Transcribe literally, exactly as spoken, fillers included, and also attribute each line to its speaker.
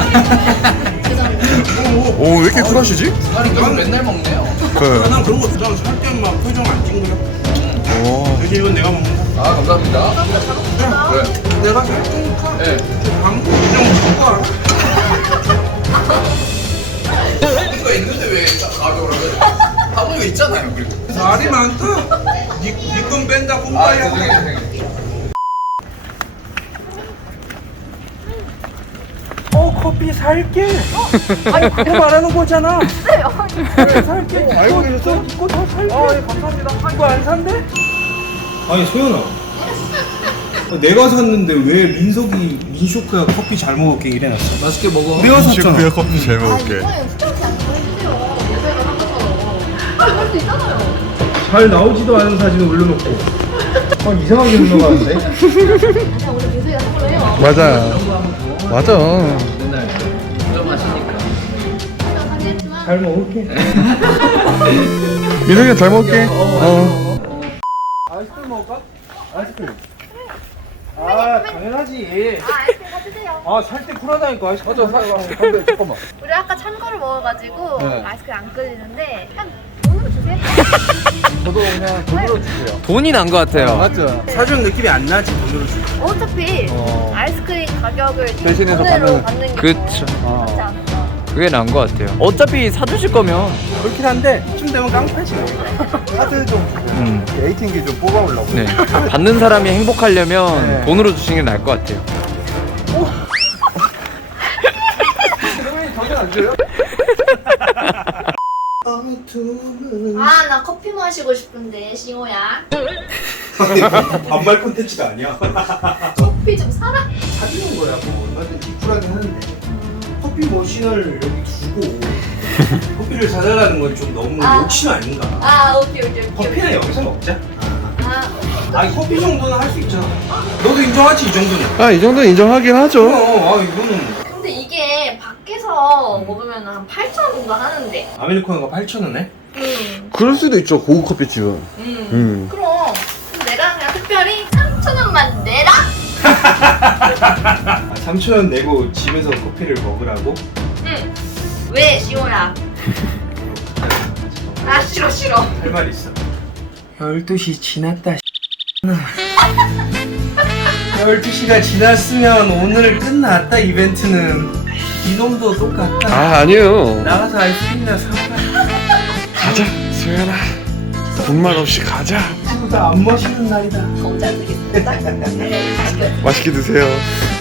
Speaker 1: 오, 왜 이렇게 쿨하시지?
Speaker 2: 아니 계속 맨날 먹네요.
Speaker 1: 네.
Speaker 3: 난 그런 거 주장 살 때는 막 표정 안 찡그려.
Speaker 1: 오.
Speaker 3: 대신 이건 내가 먹는 거.
Speaker 2: 아 감사합니다. 네.
Speaker 3: 내가 살 테니까
Speaker 2: 네.
Speaker 3: 방 표정 먹고 와.
Speaker 2: 이거 있는데 왜 가져오라고 해? 아무 거 있잖아요. 그리고.
Speaker 3: 말이 많다. 니, 니건 뺀다
Speaker 2: 아
Speaker 3: 혼자야.
Speaker 2: 죄송해요 죄송해요.
Speaker 3: 어 커피 살게. 아니 그거 말하는 거잖아. 그래 살게. 알고 계셨어? 이거 더 살게. 아 예, 감사합니다. 이거 안 산대? 아니 소연아. 내가 샀는데 왜 민석이 민쇼크야 커피 잘 먹을게 이래놨어.
Speaker 2: 맛있게 먹어.
Speaker 3: 내가 샀잖아.
Speaker 1: 셰프야 커피 잘 먹을게.
Speaker 4: 이번에 스타일이 안 보여주세요. 예전에 한번더 할수 있잖아요.
Speaker 3: 잘 나오지도 않은 사진 올려놓고. 아 이상하게 흘러가는데?
Speaker 4: 아니야, 오늘 민석이가 선물로 해요.
Speaker 1: 맞아. 맞아.
Speaker 2: 맨날 좀 마시니까.
Speaker 4: 하겠지만
Speaker 3: 잘 먹을게.
Speaker 1: 민석이 잘 먹을게. 어.
Speaker 3: 아이스크림 먹을까? 아이스크림. 아 당연하지.
Speaker 4: 아, 아이스크림 사주세요.
Speaker 3: 아 살 때 쿨하다니까 아이스크림. 맞아 사. 잠깐만.
Speaker 4: 우리 아까 찬 거를 먹어가지고
Speaker 3: 네.
Speaker 4: 아이스크림 안 끓이는데 그냥 돈으로 주세요.
Speaker 3: 저도 그냥 돈으로 주세요.
Speaker 5: 돈이 난 것 같아요.
Speaker 3: 맞죠. 사준 느낌이 안 나지 돈으로 주.
Speaker 4: 어차피
Speaker 3: 어.
Speaker 4: 아이스크림 가격을
Speaker 3: 대신해서
Speaker 4: 돈으로
Speaker 3: 받는-
Speaker 4: 받는 게
Speaker 5: 그쵸.
Speaker 4: 더 낫지 않을까.
Speaker 5: 그게 난 것 같아요. 어차피 사주실 거면
Speaker 3: 그렇긴 한데 이쯤 되면 깡패지. 카드 좀
Speaker 5: 음.
Speaker 3: 에이티엠기 좀 뽑아오려고.
Speaker 5: 네. 받는 사람이 행복하려면
Speaker 3: 네.
Speaker 5: 돈으로 주시는 게 나을 것 같아요.
Speaker 3: 그러면 전혀 안 줘요?
Speaker 4: 아, 나 커피 마시고 싶은데, 싱호야.
Speaker 3: 반말 콘텐츠가 아니야.
Speaker 4: 커피 좀 사라.
Speaker 3: 사주는 거야 뭐 얼마든지 쿨하긴 하는데 커피 머신을 여기 두고 커피를 사달라는 건 좀 너무
Speaker 4: 아.
Speaker 3: 욕심 아닌가.
Speaker 4: 아, 오케이, 오케이, 오케이.
Speaker 3: 커피는 여기서 먹자.
Speaker 4: 아,
Speaker 3: 아니 커피 정도는 할 수 있잖아. 너도 인정하지 이 정도는?
Speaker 1: 아, 이 정도는 인정하긴 하죠.
Speaker 3: 어, 아 이거는
Speaker 4: 근데 이게 밖에서 먹으면 한 팔천 원 정도 하는데.
Speaker 3: 아메리카노가 팔천 원에?
Speaker 4: 음,
Speaker 1: 그럴 수도 있죠. 고급 커피집은.
Speaker 4: 음.
Speaker 1: 음.
Speaker 4: 그럼 그럼 내가 그냥 특별히 삼천 원만 내라.
Speaker 3: 아, 삼천 원 내고 집에서 커피를 먹으라고?
Speaker 4: 응. 왜, 싱호야? 아, 싫어, 싫어.
Speaker 3: 할 말 있어. 열두 시 지났다. 열두 시가 지났으면 오늘 끝났다 이벤트는. 이놈도 똑같다.
Speaker 1: 아, 아니에요.
Speaker 3: 나가서 아이스크림이나 사와.
Speaker 1: 가자, 소연아. 돈만 없이 가자.
Speaker 3: 친구가 안 마시는 날이다.
Speaker 4: 공짜 드리겠습니다.
Speaker 1: 맛있게 드세요.